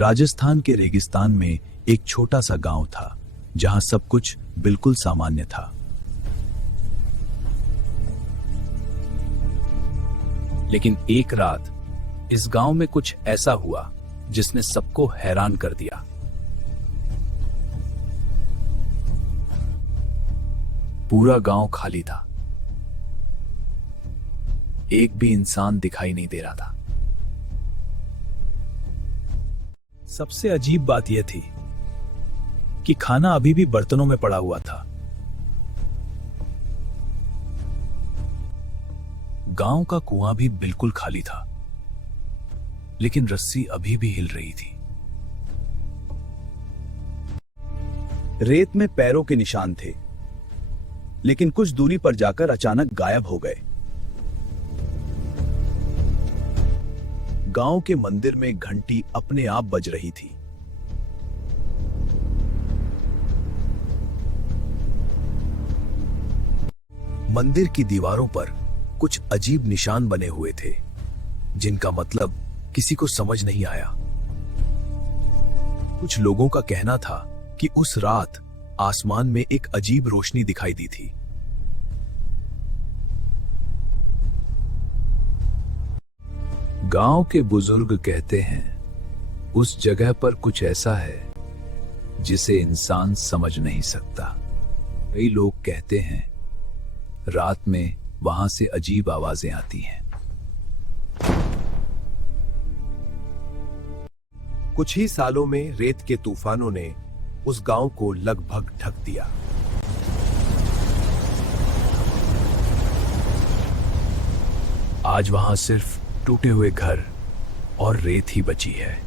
राजस्थान के रेगिस्तान में एक छोटा सा गांव था जहां सब कुछ बिल्कुल सामान्य था। लेकिन एक रात इस गांव में कुछ ऐसा हुआ जिसने सबको हैरान कर दिया। पूरा गांव खाली था। एक भी इंसान दिखाई नहीं दे रहा था। सबसे अजीब बात यह थी कि खाना अभी भी बर्तनों में पड़ा हुआ था। गांव का कुआं भी बिल्कुल खाली था, लेकिन रस्सी अभी भी हिल रही थी। रेत में पैरों के निशान थे, लेकिन कुछ दूरी पर जाकर अचानक गायब हो गए। गांव के मंदिर में घंटी अपने आप बज रही थी। मंदिर की दीवारों पर कुछ अजीब निशान बने हुए थे, जिनका मतलब किसी को समझ नहीं आया। कुछ लोगों का कहना था कि उस रात आसमान में एक अजीब रोशनी दिखाई दी थी। गांव के बुजुर्ग कहते हैं उस जगह पर कुछ ऐसा है जिसे इंसान समझ नहीं सकता। कई लोग कहते हैं रात में वहां से अजीब आवाजें आती हैं। कुछ ही सालों में रेत के तूफानों ने उस गांव को लगभग ढक दिया। आज वहां सिर्फ टूटे हुए घर और रेत ही बची है।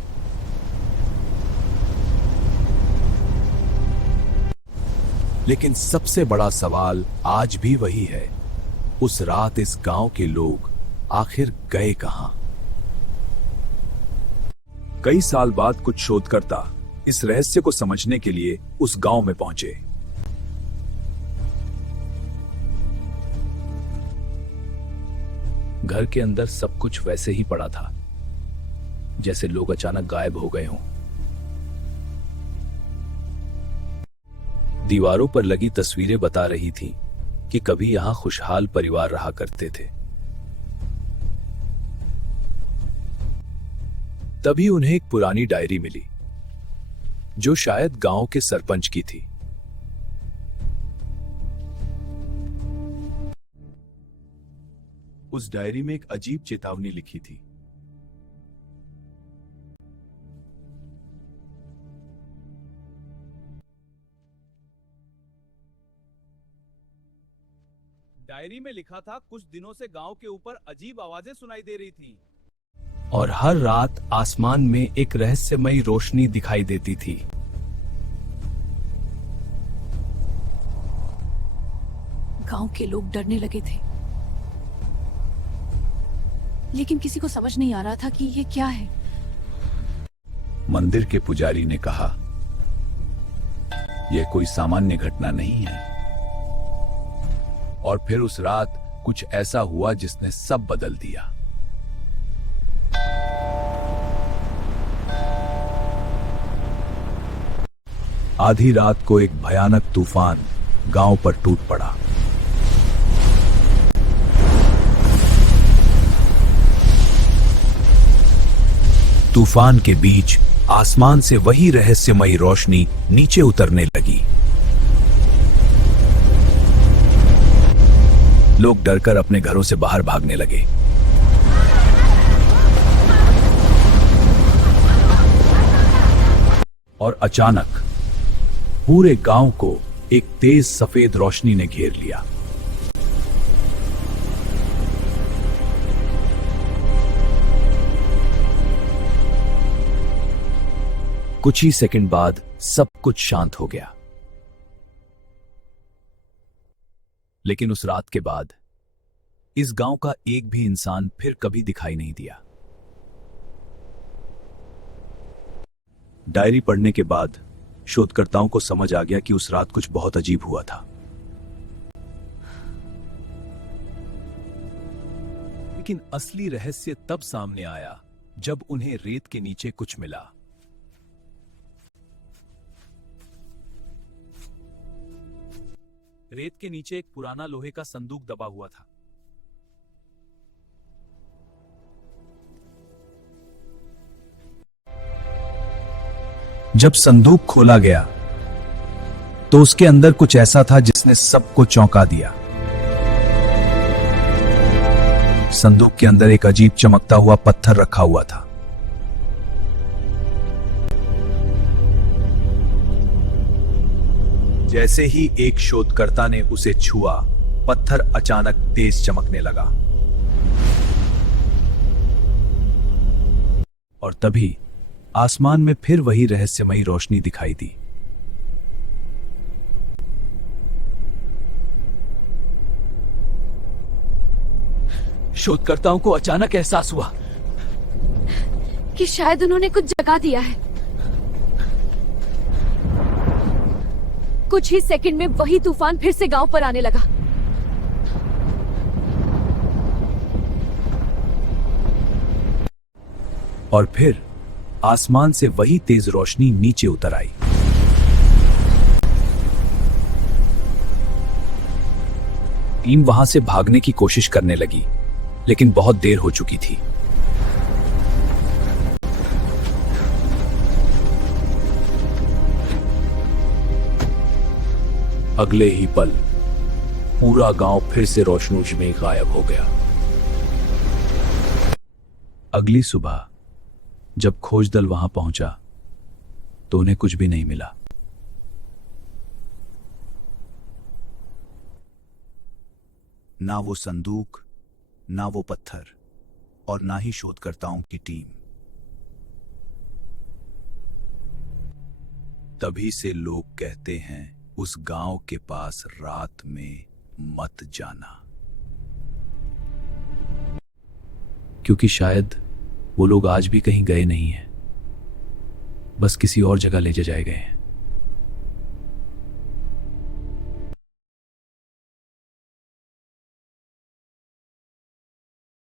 लेकिन सबसे बड़ा सवाल आज भी वही है, उस रात इस गांव के लोग आखिर गए कहां? कई साल बाद कुछ शोधकर्ता इस रहस्य को समझने के लिए उस गांव में पहुंचे। घर के अंदर सब कुछ वैसे ही पड़ा था, जैसे लोग अचानक गायब हो गए हों। दीवारों पर लगी तस्वीरें बता रही थीं कि कभी यहां खुशहाल परिवार रहा करते थे। तभी उन्हें एक पुरानी डायरी मिली, जो शायद गांव के सरपंच की थी। उस डायरी में एक अजीब चेतावनी लिखी थी। डायरी में लिखा था, कुछ दिनों से गांव के ऊपर अजीब आवाजें सुनाई दे रही थीं। और हर रात आसमान में एक रहस्यमयी रोशनी दिखाई देती थी। गांव के लोग डरने लगे थे, लेकिन किसी को समझ नहीं आ रहा था कि ये क्या है। मंदिर के पुजारी ने कहा, यह कोई सामान्य घटना नहीं है। और फिर उस रात कुछ ऐसा हुआ जिसने सब बदल दिया। आधी रात को एक भयानक तूफान गांव पर टूट पड़ा। तूफान के बीच आसमान से वही रहस्यमयी रोशनी नीचे उतरने लगी। लोग डरकर अपने घरों से बाहर भागने लगे। और अचानक पूरे गांव को एक तेज सफेद रोशनी ने घेर लिया। कुछ ही सेकंड बाद सब कुछ शांत हो गया। लेकिन उस रात के बाद इस गांव का एक भी इंसान फिर कभी दिखाई नहीं दिया। डायरी पढ़ने के बाद शोधकर्ताओं को समझ आ गया कि उस रात कुछ बहुत अजीब हुआ था। लेकिन असली रहस्य तब सामने आया जब उन्हें रेत के नीचे कुछ मिला। रेत के नीचे एक पुराना लोहे का संदूक दबा हुआ था। जब संदूक खोला गया तो उसके अंदर कुछ ऐसा था जिसने सबको चौंका दिया। संदूक के अंदर एक अजीब चमकता हुआ पत्थर रखा हुआ था। जैसे ही एक शोधकर्ता ने उसे छुआ, पत्थर अचानक तेज चमकने लगा और तभी आसमान में फिर वही रहस्यमयी रोशनी दिखाई दी। शोधकर्ताओं को अचानक एहसास हुआ कि शायद उन्होंने कुछ जगा दिया है। कुछ ही सेकंड में वही तूफान फिर से गांव पर आने लगा। और फिर आसमान से वही तेज रोशनी नीचे उतर आई। टीम वहां से भागने की कोशिश करने लगी, लेकिन बहुत देर हो चुकी थी। अगले ही पल पूरा गांव फिर से रोशनी में गायब हो गया। अगली सुबह जब खोज दल वहां पहुंचा तो उन्हें कुछ भी नहीं मिला। ना वो संदूक, ना वो पत्थर और ना ही शोधकर्ताओं की टीम। तभी से लोग कहते हैं उस गांव के पास रात में मत जाना, क्योंकि शायद वो लोग आज भी कहीं गए नहीं हैं, बस किसी और जगह ले जाए गए हैं।